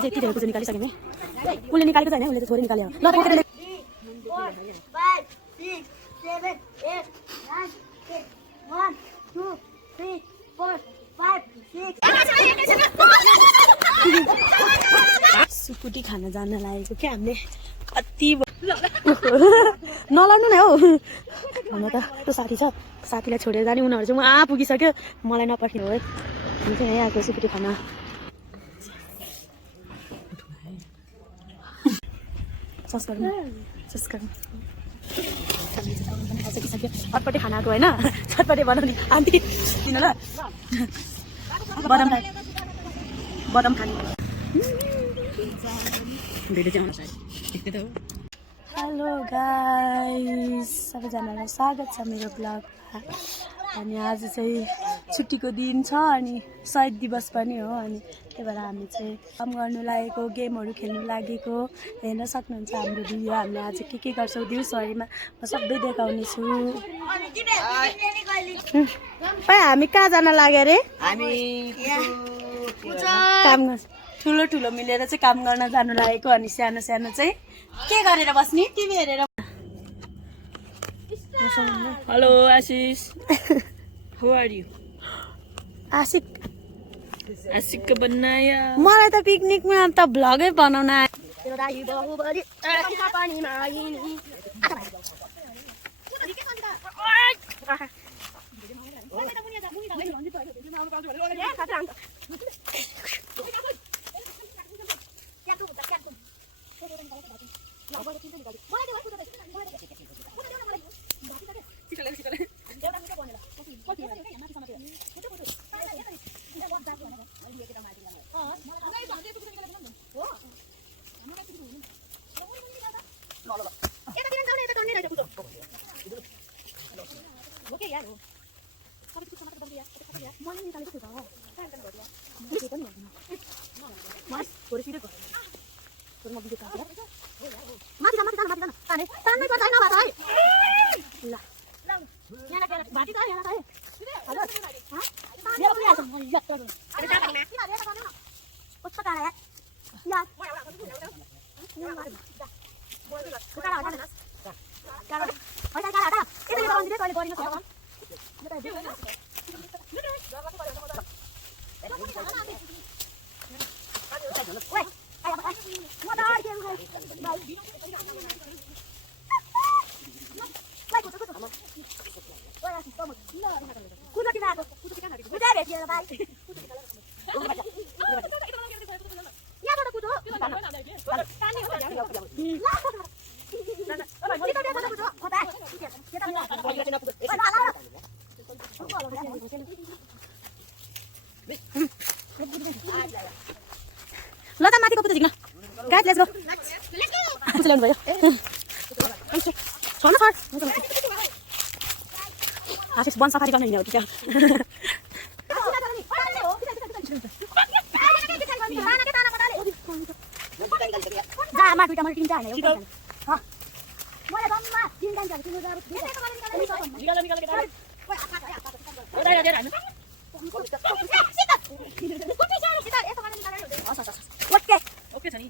चाहिँ यति धेरै पूजा निकालिसक्यो नि उसले निकालेको छैन उसले त छोरी निकाल्यो ल त 4 5 6 7 8 9 10 1 2 3 4 5 6 सुकुटी खान जान लागेको के हामीले अति नलड्नु न हौ हाम्रो त त्यो साथी छ साथीलाई छोडेर जाने उनीहरू चाहिँ वहाँ पुगिसक्यो मलाई नपर्खिनु है हामी चाहिँ यहाँ आएको सुकुटी खान चटपटे खाना आएको होइन चटपटे बनाउने आन्टी किन ल बदाम खाने हेलो गाइस सबैजनालाई स्वागत छ मेरो ब्लगमा अनि आज चाहिँ छुट्टीको दिन छ अनि शहीद दिवस पनि हो अनि त्यही भएर हामी चाहिँ काम गर्नु लागेको गेमहरू खेल्नु लागेको हेर्न सक्नुहुन्छ हाम्रो भिडियो हामीले आज के गर्छौँ दिउँसोभरिमा म सबै देखाउने छु हामी कहाँ जान लाग्यो अरे हामी काम ठुलो ठुलो मिलेर चाहिँ काम गर्न जानु लागेको अनि सानो सानो चाहिँ के गरेर बस्ने टिभी हेरेर hello Ashish how are you आशिक आशिक बनाया मलाई त पिकनिकमा त भ्लगै बनाउन ल त माथिको पुतो झिक्न गाइस लेट्स गो पुतो ल्याउनु भयो छोड्नु छोड आशिष वन सफारी गर्न हिँड्यो कि क्या जा माटुटा मैले तिनटा हाने एउटा ह मलाई दममा तीन गाडी छ तिम्रो जाब निकाल निकाल के दाइ ओइ दाइ हाने ओके ओके छ नि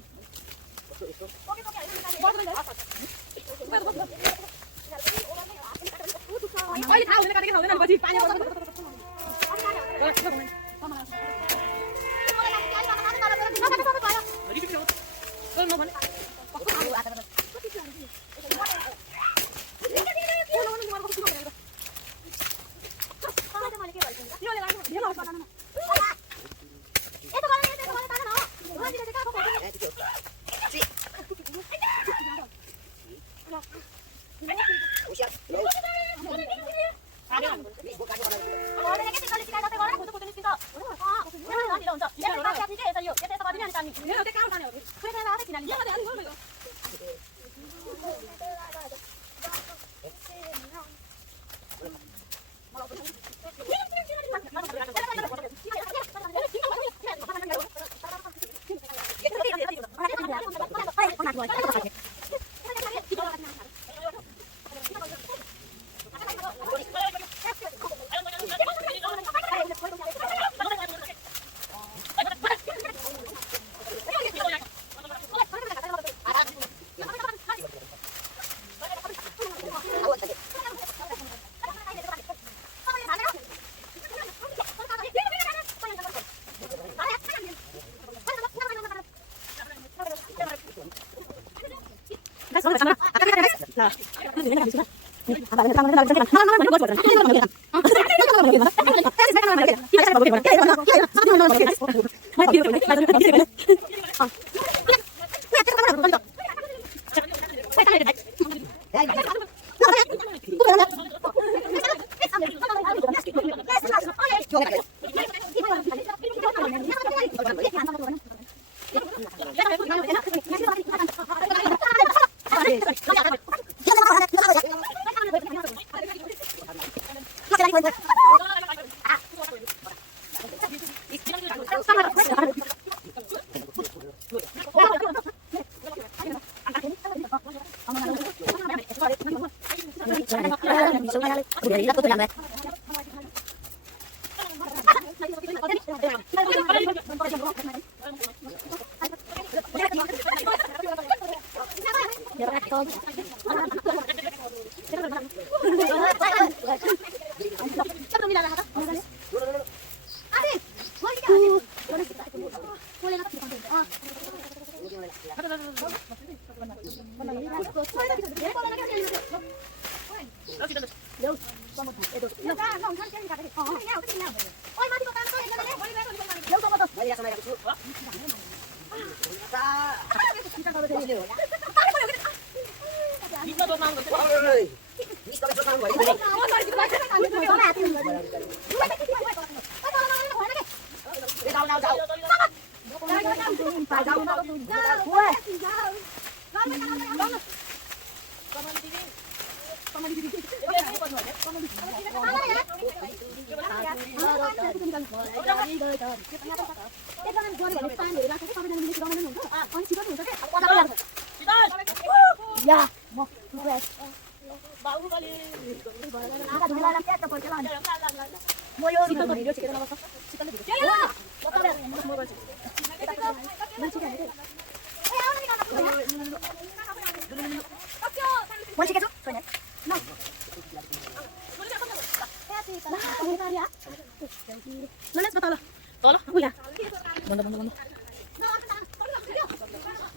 अहिले थाहा हुँदैन कतिको हुँदैन पछि पानी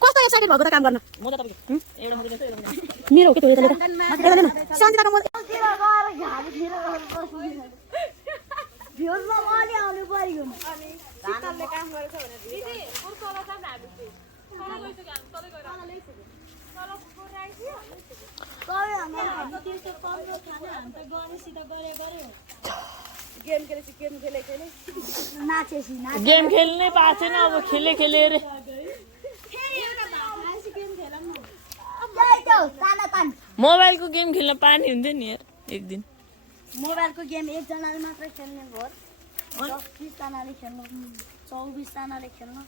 कस्तो एक्साइटेड भएको त काम गर्न मेरो हो कि त्यो सन्जिताको गेम खेल्नै पाएको छैन अब खेले रे मोबाइलको गेम खेल्न पानी हुन्थ्यो नि यार एक दिन मोबाइलको गेम एकजनाले मात्र खेल्ने भयो 10-20 जनाले खेल्नु 24 जनाले खेल्नु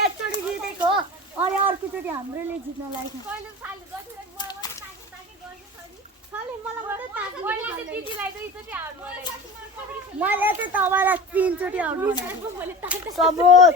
एकचोटि जितेको अनि अर्कोचोटि हाम्रोले जित्न लाग्छ मैले चाहिँ तपाईँलाई 3 चोटि आउनु सबोत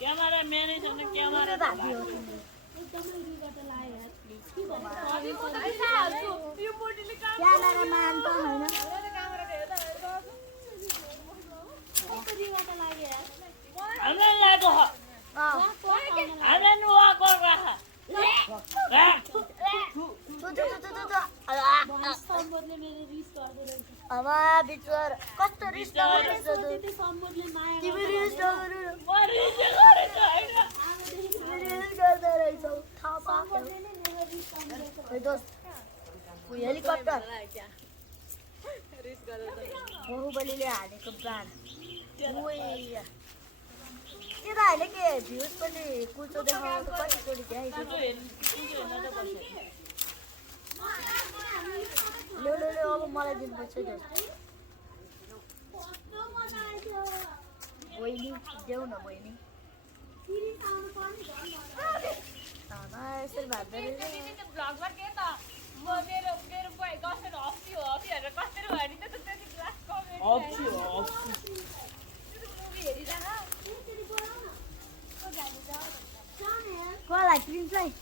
क्यामेरा म्यानै छैन क्यामेरा क्यामेराम्यान त होइन हामीलाई लागेको हामीलाई नुहाएको राख कस्तो रिस तिमी रिस गर्दो रहेछौ हेलिकप्टर बाहुबलीले हानेको प्राण त्यो त होइन के भ्युज पनि कुचो देखाएको कतिचोटि ल्याउ अब म मलाई दिनुपर्छ नि बहिनी देऊ न बहिनी यसरी भात कसलाई प्रिन्सलाई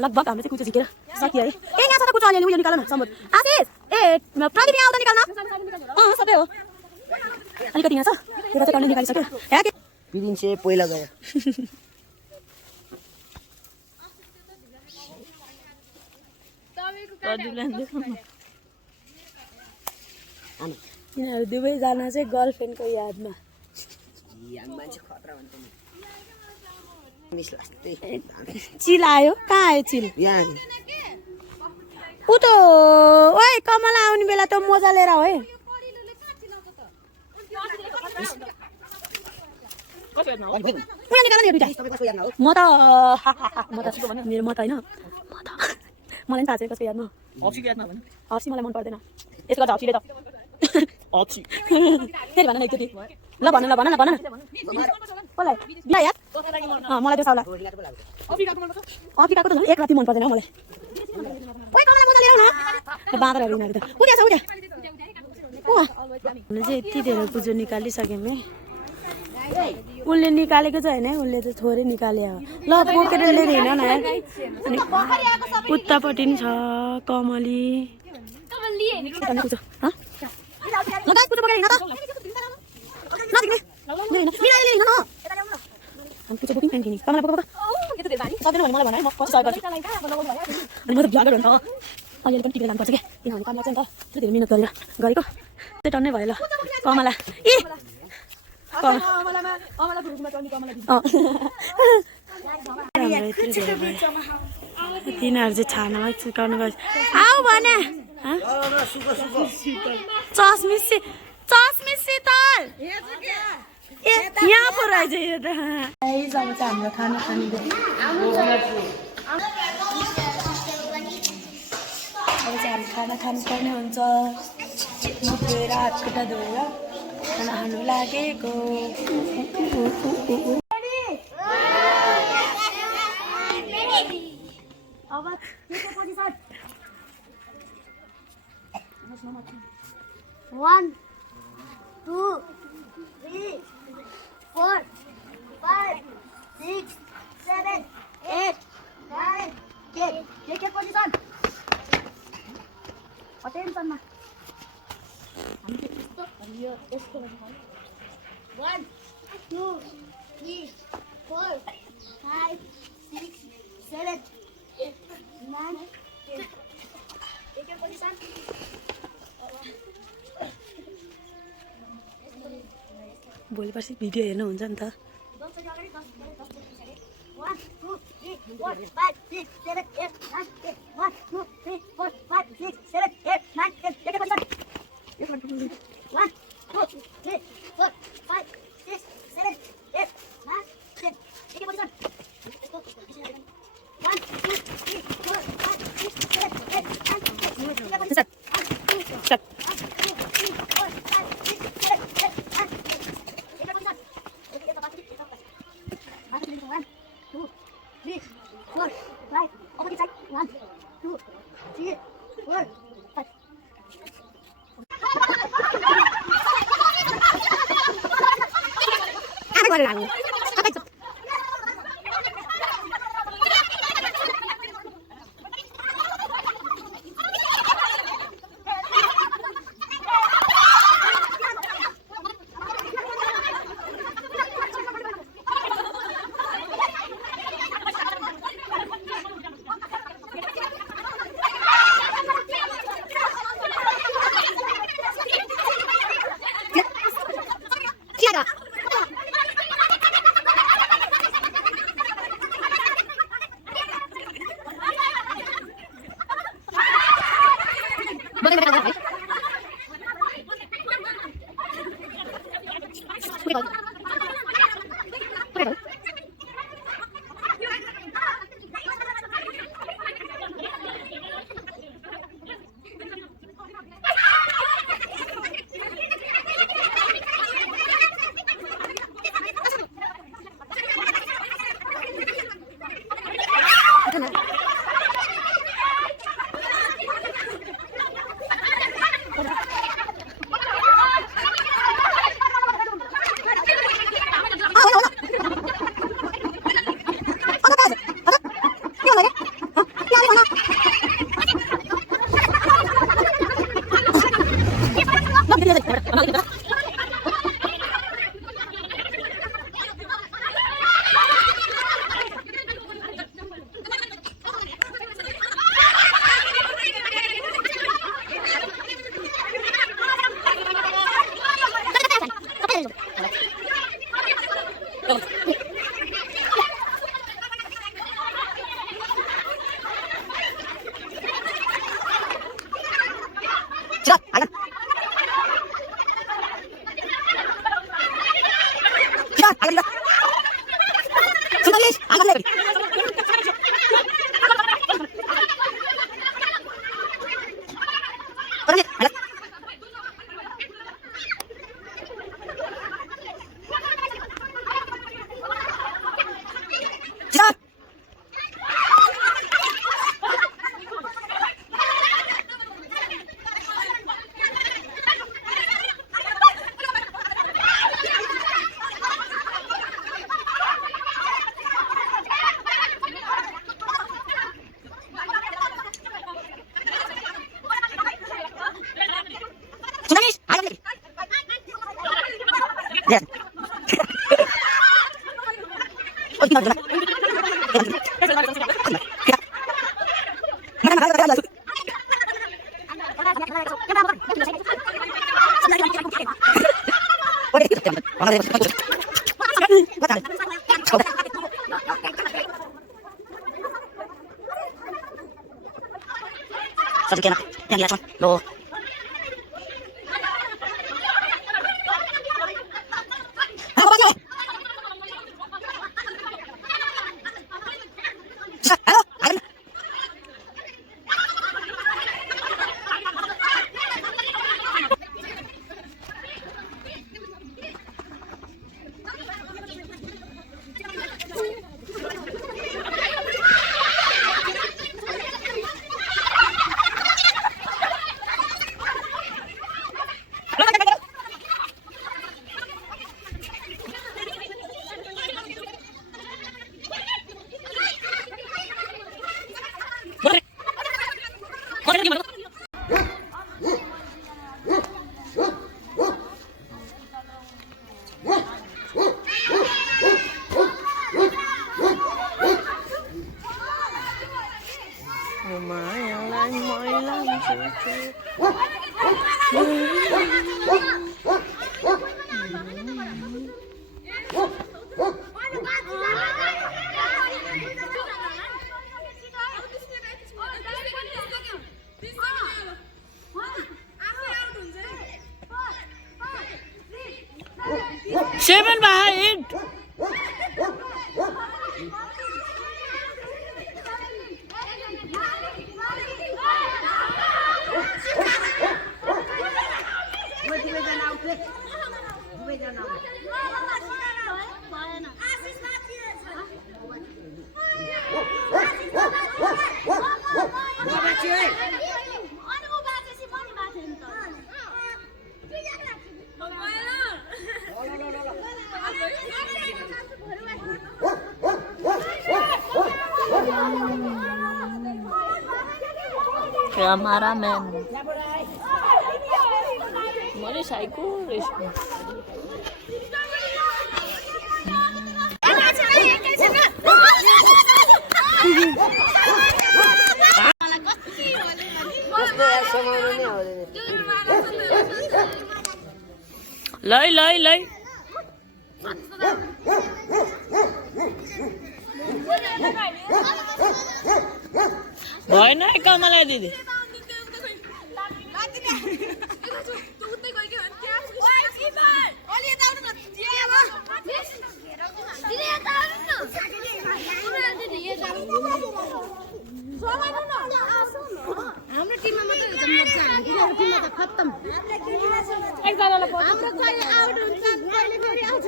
लगभग हाम्रो चाहिँ कुचो झिकेर सकियो है ए यहाँ छ त कुचो अलिअलि उयो निकाल न सम्बोध आशिष ए प्रदीप यहाँ आउँदा निकाल्न सबै हो अलिकति यहाँ छ त्यो चाहिँ कहिले निकालिसक्यो पिदिन से पहिला गयो यिनीहरू दुवैजना चाहिँ गर्लफ्रेन्डको यादमा मान्छे खतरा भन्छ नि मिस लास्टै चिल आयो कहाँ आयो चिल यहाँ ऊ त ओइ कमला आउने बेला त मोजा लिएर हो है म त मेरो म त होइन मलाई पनि थाहा छ कसको यादमा हप्सी मलाई मन पर्दैन यसको गर्दा हप्सीले त फेरि भन न एकचोटि ल भन न कसलाई बिहा याद मलाई त्यो साउला अफ्रिकाको त झन् एक राति मन पर्दैन मलाई बाँदरहरू यिनीहरू त उड्या छ उड्या हामीले चाहिँ यति धेरै कुचो निकालिसक्यौँ है उसले निकालेको चाहिँ होइन उसले त थोरै निकाले हो ल बोकेर लिएर हिँड न अनि उतापट्टि नि छ कमली कुचो कुचो बोकिङ प्यान्ट किने कमला बोक सक्दैन भने मलाई भन है म कसो सहयोग गर्छु अनि म त भ्लगर हो नि त अलिअलि पनि टिपेर लानुपर्छ क्या किनभने कमला चाहिँ नि त यत्रो धेरै मिहिनेत गरेर गरेको त्यो टन्नै भयो ल कमला ए तिनीहरू चाहिँ छानामा सिकाउनु गएछ आऊ भने चस्मी शीतल यहाँ पो रहेछ यो त अब चाहिँ हाम्रो खाना खाने अब चाहिँ हामी खाना खानुपर्ने हुन्छ धोएर हातखुट्टा धोएर खाना खानु लागेको अब 1 2 3 4 5 6 7 8 9 10 take your position attention ma हामी यस्तो अनि यो यस्तो गर्नु 1 2 3 4 5 6 7 8 9 10 take your position भोलि पर्सि भिडियो हेर्नु हुन्छ नि त 1 2 3 4 5 6 7 8 9 10 1 2 3 4 5 6 7 8 9 10 take your position 1 2 7 by 8. Cameraman मैले साइको रहेछ लै लै लै भएन कमला दिदी हाम्रो टिममा मात्रै हुन्छ मजा हाम्रो टिममा त खत्तम एकजनालाई हाम्रो कहिले आउट हुन्छ कहिले फेरि आउँछ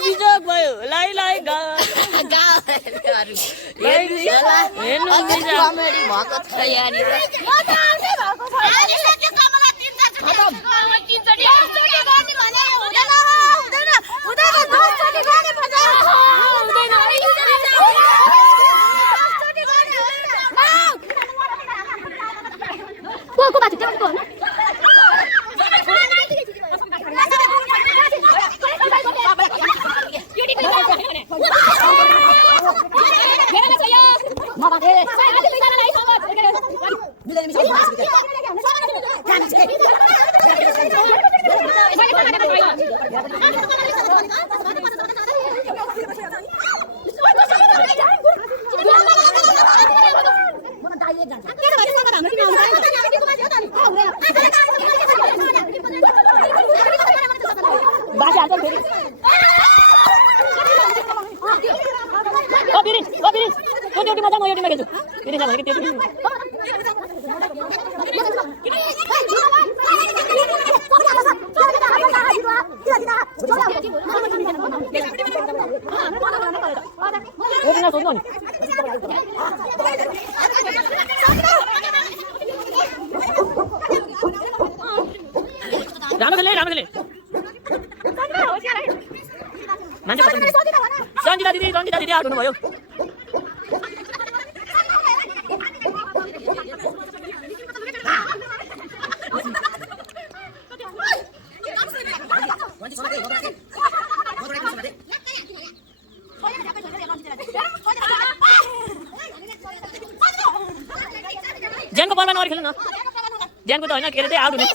बिजोग भयो लाई लाई कमेडी भएको छ यहाँनिर सन्जिता दिदी आउट हुनुभयो ज्यानको बलमा नगरी खेल्नु न ज्यानको त होइन के अरे आउट हुने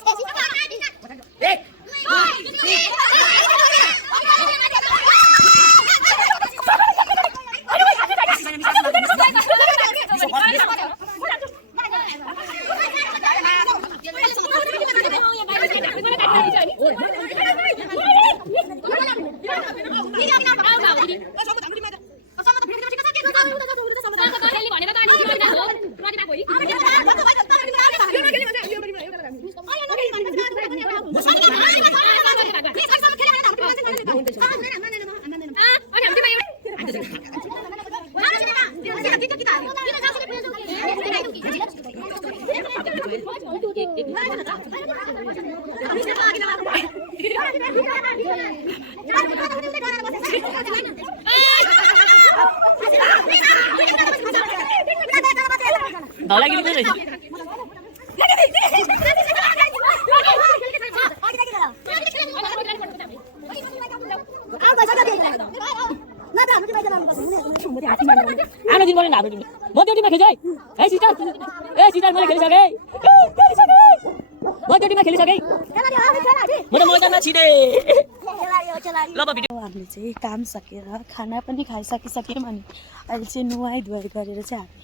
आनो दिन बनेन हाम्रो टिमले म त्यो टिममा खेल्छु है सिस्टर मैले खेलिसकेँ म त्यो टिममा खेलिसकेँ म त मैदानमा छिरे ल भिडियो हामीले चाहिँ काम सकेर खाना पनि खाइसकिसक्यौँ अनि अहिले चाहिँ नुहाइ धुवाइ गरेर चाहिँ हामी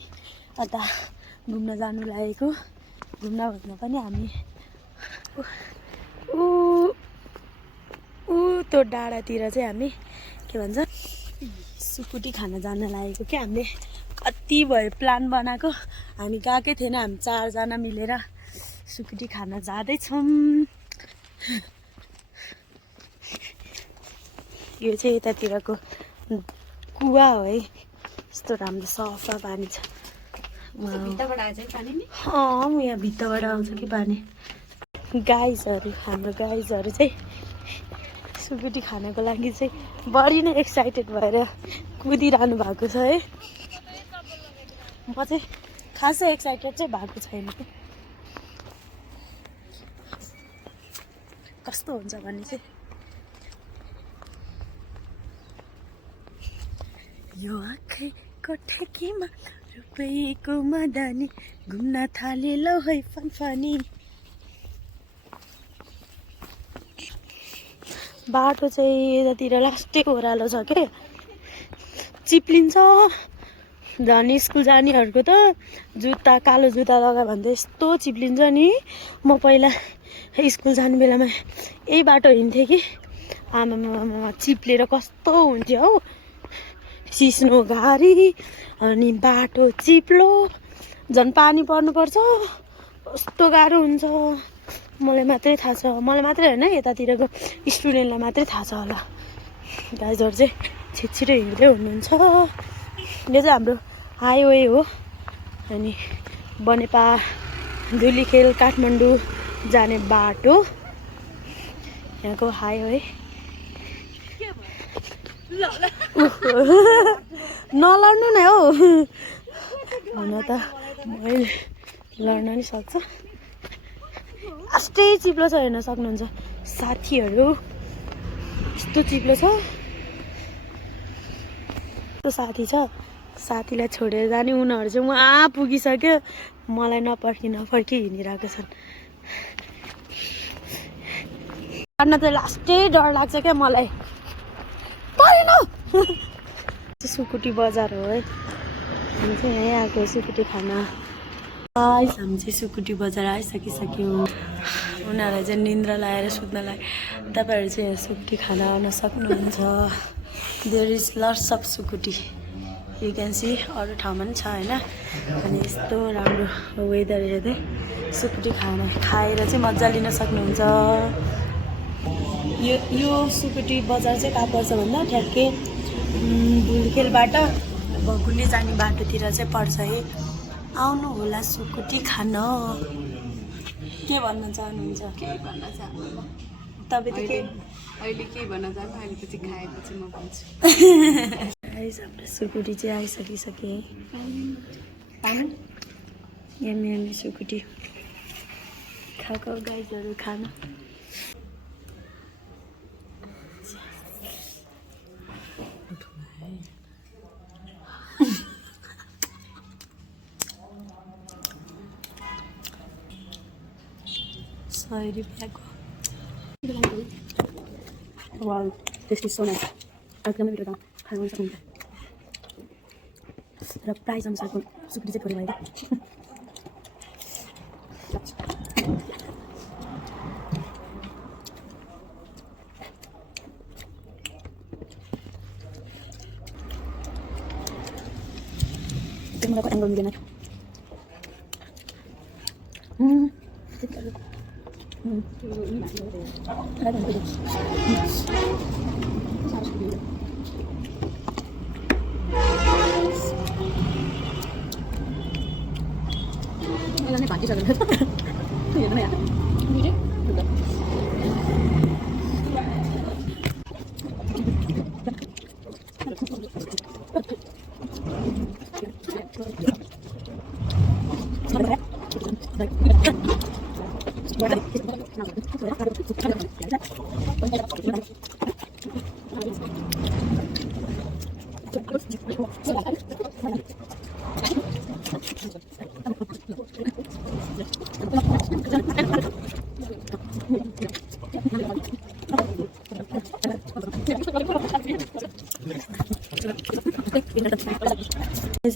अन्त घुम्न जानु लागेको घुम्न भन्दा पनि हामी ऊ त्यो डाँडातिर चाहिँ हामी के भन्छ सुकुटी खान जान लागेको क्या हामीले कति भयो प्लान बनाएको हामी गएकै थिएन हामी 4 जना मिलेर सुकुटी खान जाँदैछौँ यो चाहिँ यतातिरको कुवा हो है यस्तो राम्रो सफा पानी छ भित्रबाट आएछ पानी नि यहाँ भित्रबाट आउँछ कि पानी गाइजहरू हाम्रो गाइजहरू चाहिँ सुकुटी खानको लागि चाहिँ बढी नै एक्साइटेड भएर कुदिरहनु भएको छ है म चाहिँ खासै एक्साइटेड चाहिँ भएको छैन कि कस्तो हुन्छ भने चाहिँ यो आँखैको ठेकीमा रुपैयाँको मदानी घुम्न थाले लौ है फनफनी बाटो चाहिँ यतातिर लास्टै ओह्रालो छ के चिप्लिन्छ झन् स्कुल जानेहरूको त जुत्ता कालो जुत्ता लगायो भने त यस्तो चिप्लिन्छ नि म पहिला स्कुल जाने बेलामा यही बाटो हिँड्थेँ कि आमामा चिप्लेर कस्तो हुन्थ्यो हौ सिस्नो गाडी अनि बाटो चिप्लो झन् पानी पर्नुपर्छ कस्तो गाह्रो हुन्छ मलाई मात्रै थाहा छ मलाई मात्रै होइन यतातिरको स्टुडेन्टलाई मात्रै थाहा छ होला गाइजहरू चाहिँ छिटो हिँड्दै हुनुहुन्छ यो चाहिँ हाम्रो हाइवे हो अनि बनेपा धुलीखेल काठमाडौँ जाने बाटो यहाँको हाइवे नलड्नु न हौ हुन त मैले लड्न नि सक्छ आस्टै चिप्लो छ हेर्न सक्नुहुन्छ साथीहरू यस्तो चिप्लो छ यस्तो साथी छ साथीलाई छोडेर जाने उनीहरू चाहिँ उहाँ पुगिसक्यो मलाई नपर्खी हिँडिरहेको छन् चढ्न चाहिँ लास्टै डर लाग्छ क्या मलाई परेन सुकुटी बजार हो है हामी चाहिँ यहीँ आएको सुकुटी खाना हामी चाहिँ सुकुटी बजार आइसकिसक्यौँ उनीहरूलाई चाहिँ निन्द्रा लगाएर सुत्नलाई तपाईँहरू चाहिँ यहाँ सुकुटी खाना आउन सक्नुहुन्छ there is lots of सुकुटी you can C अरू ठाउँमा पनि छ होइन अनि यस्तो राम्रो वेदर हेर्दै सुकुटी खाएर चाहिँ मजा लिन सक्नुहुन्छ यो सुकुटी बजार चाहिँ कहाँ पर्छ भन्दा ठ्याक्कै धुलखेलबाट भकुन्डे जाने बाटोतिर चाहिँ पर्छ है आउनु होला सुकुटी खान के भन्न चाहनुहुन्छ तपाईँ त के अहिले के भन्न चाहनु अहिले पछि खाएपछि म भन्छु हाम्रो सुकुटी चाहिँ आइसकिसके यम्मी सुकुटी खाएको गाइजहरू खानु ₹100 Wow, this is so nice. एकदमै मिठो छ खानु सक्नुहुन्छ र प्राइस अनुसारको सुकुटी चाहिँ थोरै भयो क्यामेराको एङ्गल मिलेन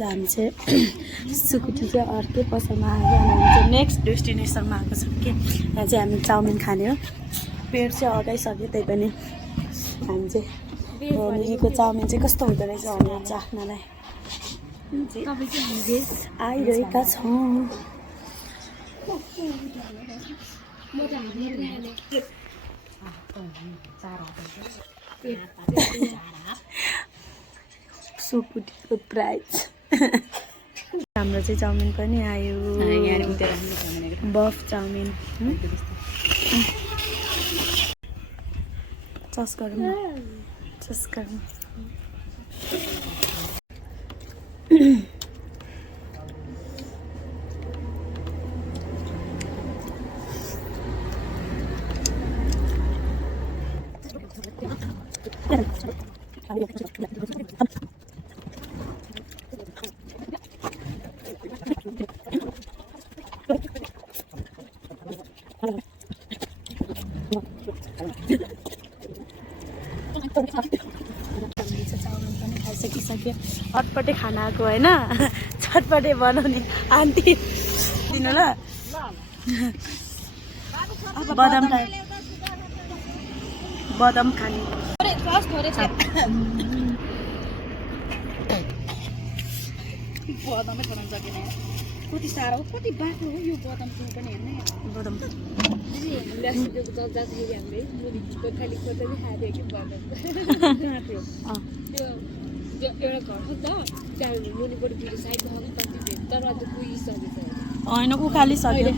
हामी चाहिँ सुकुटी चाहिँ अर्कै पसलमा आयो अनि हामी चाहिँ नेक्स्ट डेस्टिनेसनमा आएको छौँ कि यहाँ चाहिँ हामी चाउमिन खाने हो पेट चाहिँ अगाइसक्यो त्यही पनि हामी चाहिँ भोलिको चाउमिन चाहिँ कस्तो हुँदो रहेछ भनेर चाख्नलाई आइरहेका छौँ। सुकुटीको प्राइस हाम्रो चाहिँ चाउमिन पनि आयो बफ चाउमिन चस गरौँ न चस गरौँ चाउमिन पनि खाइसकिसक्यो चटपटे खाना आएको होइन चटपटे बनाउने आन्टी दिनु ल बदाम बदाम खाने बदामै खान सकेन कति साह्रो हो कति बाटो हो यो बदाम पनि हेर्ने बदाम होइन उखालिसक्यो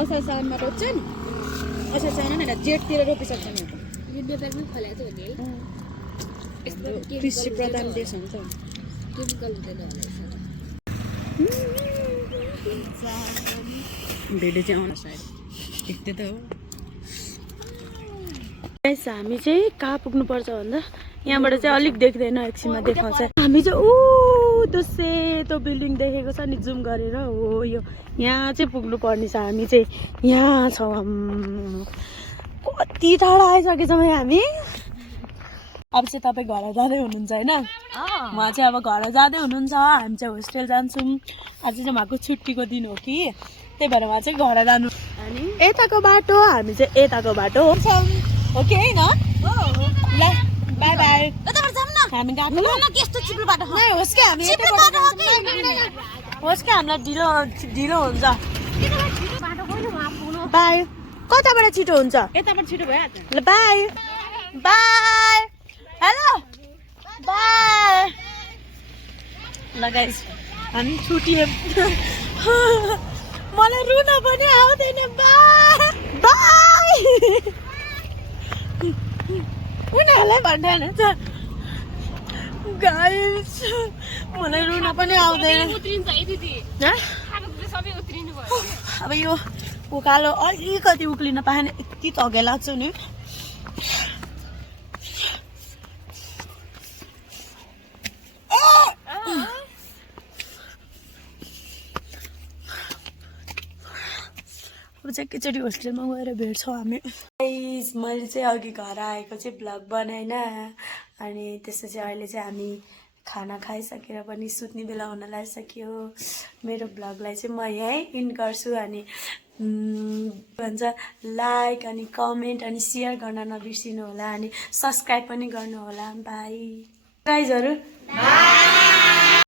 असार साउनमा रोप्छ नि असार साउन नि जेठतिर रोपिसक्छ नि कृषि प्रधान देश हुन्छ भिडियो चाहिँ आउन सायद देख्दै त हो। हामी चाहिँ कहाँ पुग्नुपर्छ भन्दा यहाँबाट चाहिँ अलिक देख्दैन एकछिनमा देखाउँछ हामी चाहिँ ऊ त्यो सेतो बिल्डिङ देखेको छ नि जुम गरेर हो यो यहाँ चाहिँ पुग्नु पर्ने छ हामी चाहिँ यहाँ छौँ कति टाढा आइसकेछौँ हामी अब चाहिँ तपाईँ घर जाँदै हुनुहुन्छ होइन उहाँ चाहिँ अब घर जाँदै हुनुहुन्छ हामी चाहिँ होस्टेल जान्छौँ आज चाहिँ उहाँको छुट्टीको दिन हो कि त्यही भएर उहाँ चाहिँ घर जानु अनि यताको बाटो हामी चाहिँ यताको बाटो हो कि होइन ल बाई बाई हामी गएको होस् कि हामी होस् कि हामीलाई ढिलो ढिलो हुन्छ बाई कताबाट छिटो हुन्छ यताबाट छिटो भइहाल्छ ल बाई बाई हेलो बाई ल गाइस हामी छुट्टियौँ मलाई रुन पनि आउँदैन बाई बाई उनीहरूलाई भन्दैन त गाइस मलाई रुन पनि आउँदैन अब यो उकालो अलिकति उक्लिन पाएन यति थगे लाग्छ नि अब चाहिँ एकैचोटि होस्टेलमा गएर भेट्छौँ हामी मैले चाहिँ अघि घर आएको चाहिँ भ्लग बनाइन अनि त्यसपछि अहिले चाहिँ हामी खाना खाइसकेर पनि सुत्ने बेला हुन लागिसक्यो मेरो भ्लगलाई चाहिँ म यहीँ इन्ड गर्छु अनि भन्छ लाइक अनि कमेन्ट अनि सेयर गर्न नबिर्सिनु होला अनि सब्सक्राइब पनि गर्नु होला बाई गाइजहरु